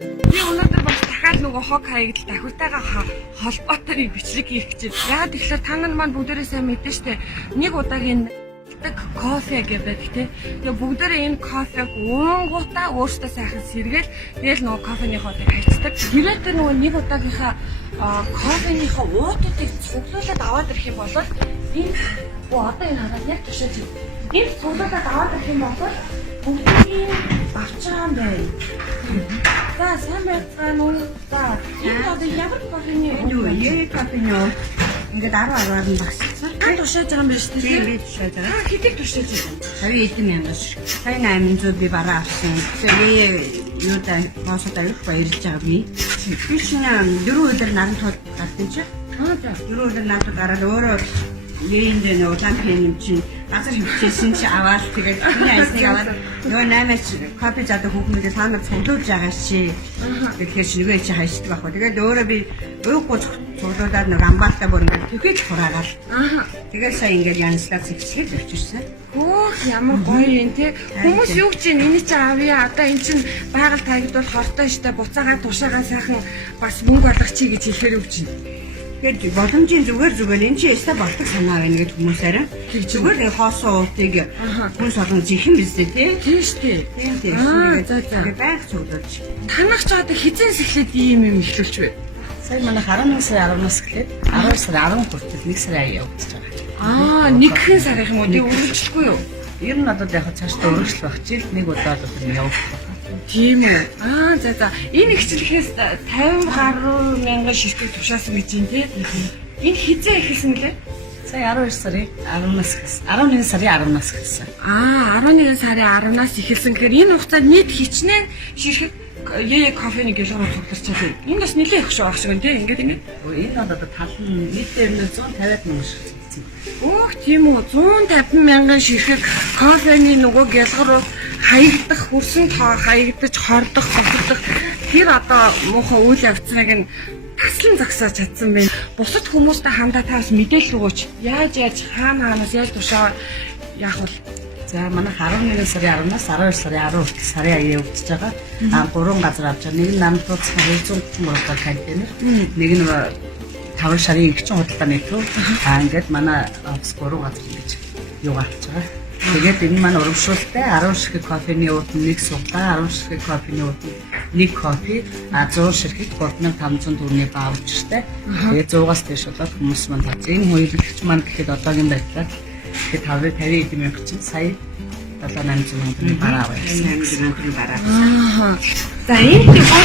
Би өнөөдөр бас дахиад нөгөө хог хаягдл дахиутайгаа холбоотой нэг бичлэг хийх гэж байна. Яагаад тэгэхээр та нар маань бүгдээрээ сайн мэдэн штэ. Нэг удаагийн кофе гэдэг тийм. Тэгээ бүгдээрээ энэ кофег уунгуудаа өөртөө сайхан сэргээл тэгэл нөгөө кофений хотыг хайцдаг. Тэгээд нөгөө нэг удаагийнхаа кофеныхаа уудуудыг цуглуулад аваад ирэх юм бол энэ одоо энэ хараад яг тушааж байна. Энэ цуглуулад аваад ирэх юм бол бүгдийг авч байгаа юм байна. За сайн байцгаана уу? За энэ одоо ямар кофений юу кофений ингээд 10-10-аар нь багссан. Та тушааж байгаа юм байна шүү дээ. Тийм би тушааж байгаа. Хэдийг тушааж байгаа? 50,000 шүү. 5800 би бараа авсан. Тэгээ юудаа боосоо их баярлж байгаа би. Би шинэ 4 өдөр наран тул гатын чи. За 4 өдөр наран гараад өөрөө гээнд нөгөө лампын юм чинь газар хөвчээсэн чи аваад тэгээд энэ айсныг аваад нөгөө 8-аач кофе заадаг хүүхнүүдээ та нар цуглуулж байгаа шээ. Тэгэхээр чи нөгөө чи хайшдаг байхгүй. Тэгээд өөрөө би ууггүй цуглуулаад нөгөө амбаалтаа бүр ингээд төгөөж хураагаал. Тэгээд сая ингээд янзлаад зэгсгээд өвчөрсөн. Хөөх ямар гоё юм те. Хүмүүс юу гэж энэ чи авъя. Одоо эн чин байгаль таягдвал хортой штэ буцаагаа тушаагаа сайхан бас мөнгө олох чи гэж хэлэхээр өвч. Тэгээд боломжийн зүгээр энэ чи яста болдог санаа байна гэдэг хүмүүс арай. Зүгээр хоосоо уутыг хүмүүс олон зихэн биздээ тий. Тийм штэ. Тийм. За. Тэгээд байг цуглуулж. Танах ч одоо хизээс эхлээд ийм юм эхлүүлж бай. Сая манайх 11 сарын 10-наас эхлээд 12 сарын 10 хүртэл 1 сарын явагдаж байгаа. Нэгхэн сарын юм уу? Тэг үргэлжлэхгүй юу? Ер нь одоо яг цаашдаа өргөжл байх жил нэг удаа л явагдах. Тийм үү. За. Энэ ихчлэхээс 50 гаруй мянган ширхэг тушаасан гэж юм тий. Энэ хизээ эхэлсэн гэлээ? Сая 12 сарын 10-наас эхэлсэн. 11 сарын 10-наас эхэлсэн. 11 сарын 10-наас эхэлсэн гэхээр энэ хугацаанд нийт хичнээн ширхэг кофений гэлгүүр цугларч байгаа. Энэ бас нэлээд их шүү ах шиг тий. Ингээд. Энэ одоо тал нь нийтээр нь 150 мянган ширхэг. Өөх тийм үү 150 мянган ширхэг кофений нөгөө гэлгүүр хаягдах, хөрсөн тоо хаягдаж, хордох, босдох тэр одоо муухай үйл явцыг нь таслан зогсоож чадсан байна. Бусад хүмүүстэй хамтдаа таас мэдээлэл өгөөч. Яаж хаанаас яаж тушаа яах вэ? За манайх 11 сарын 10-наас 12 сарын 10 хүртэл сарын аяа явагдаж байгаа. 3 газар авч байгаа. Нэг нь Намтууд 233 контейнер, нэг нь 5 сарын игчин худалдааны төв. Ингээд манай офс 3 газар ингэж юу авч байгаа. Тэгээд энэ маань урамшуултай 10 ширхэг кофений ууд нэг суглаа, 10 ширхэг кофений ууд нэг кофе, 100 ширхэг 3500 төгрөгийн баавчтай. Тэгээд 100-аас дээш болоод хүмүүс маань таз. Энэ хуулигч маань гэхэд одоогийн байдлаар тэгээд 50 мянга чинь сая 7-800 төгрөгийн бараа авсан. 800 төгрөгийн бараа. За энэ гоо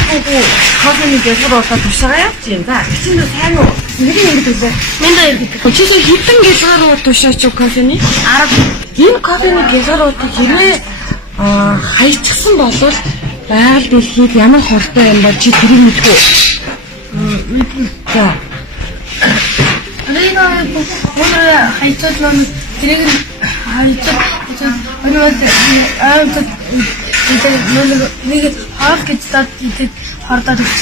кофений гэлгүүр болоод тушаагаа явж юм. За чинь сайн уу? Нэг ингэ үзээ. Мэндэ чи хэдэн гэлгүүр тушаач кофений? 10. Энэ кофений гэлгүүруудыг хэрвээ хайчихсан бол байгаль дэлхийд ямар хортой юм бол чи тэрийг мэдгүй. За. Өнөө хайцууд маань тэрийг хайцууд нэг хаал гэж таад хордоод өгч.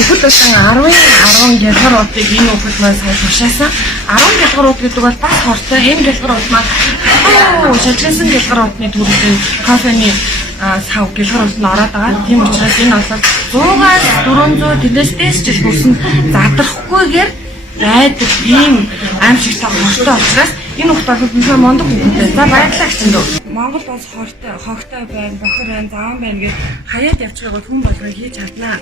Тэгвэл одоо 10 гэлгүүруудыг энэ хүүхэд маань сайн тушаасан. 10 гэлгүүрууд гэдэг бол бас хортой. Энэ гэлгүүрууд маань шалжсан гэлгүүруудны төрлийн кофений сав гэлгүүрууд нь ороод байгаа. Тийм учраас энэ бол 100-аас 400 тэрнээс дээш жил хүрсэн задрахгүйгээр найдах ийм аимшигтай хортой учраас энэ хүүхэд бол мондог хүүхэд. За баярлалаа гэх юм. Монгол бас хогтой байна, бохор байна, заван байна гэж хаяад явж байгаа хүн болгоо хийж чаднаа.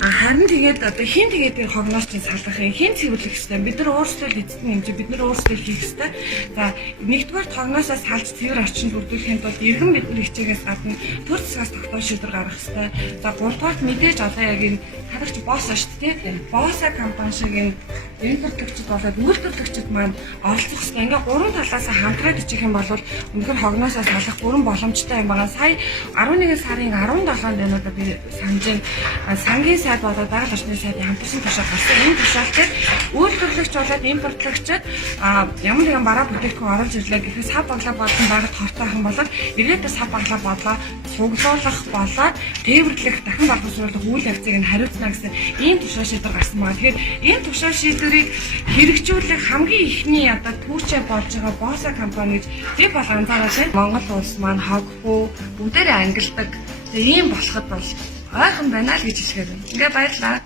Харин тэгээд одоо хин тэгээд хогноос чинь салах юм. Хин цэвэрлэх хэрэгтэй. Бид нар өөрсдөө л эзэн юм чи бид нар өөрсдөө хийх хэрэгтэй. За нэгдүгээр хогноосоо салж цэвэр орчинд бүрдүүлэхэд бол иргэн бидний хичээгээс гадна төр засгаас тогтоох шийдвэр гаргах хэрэгтэй. За гуравдугаар мэдээж одоо яг энэ харагч боосоо шүү дээ. Бооса компани шиг энэ импортлогчд болоод үйлдвэрлэгчд маань оролцох хэрэгтэй. Ингээ гурван талаас хамтраад ичих юм бол өнөхөр хогноосоо салах бүрэн боломжтой юм байна. Сая 11 сарын 17-нд энэ одоо би санаж сангийн сайд болоод байгаль орчны сайдын хамтарсан тушаал гарсан. Энэ тушаал дээр үйлдвэрлэгч болоод импортлогчд ямар нэгэн бараа бүтээгдэхүүн оруулж ирлээ гэхэд сав баглаа болон байгаль хортой ахын болоод ирээдүйд сав баглаа бодлоо цуглуулах болоод тээвэрлэх дахин боловсруулах үйл явцыг нь хариуцна гэсэн ийм тушаал шийдвэр гарсан байна. Тэгэхээр энэ тушаал шийдвэрийг хэрэгжүүлэх хамгийн ихний одоо түүчээ болж байгаа Бооса компани гэж би бол анзаараад байна. Монгол улс маань хоггүй бүгдээрээ ангилдаг. Ийм болоход бол ойрхон байна л гэж хэлэхээр. Ингээ баярлаа.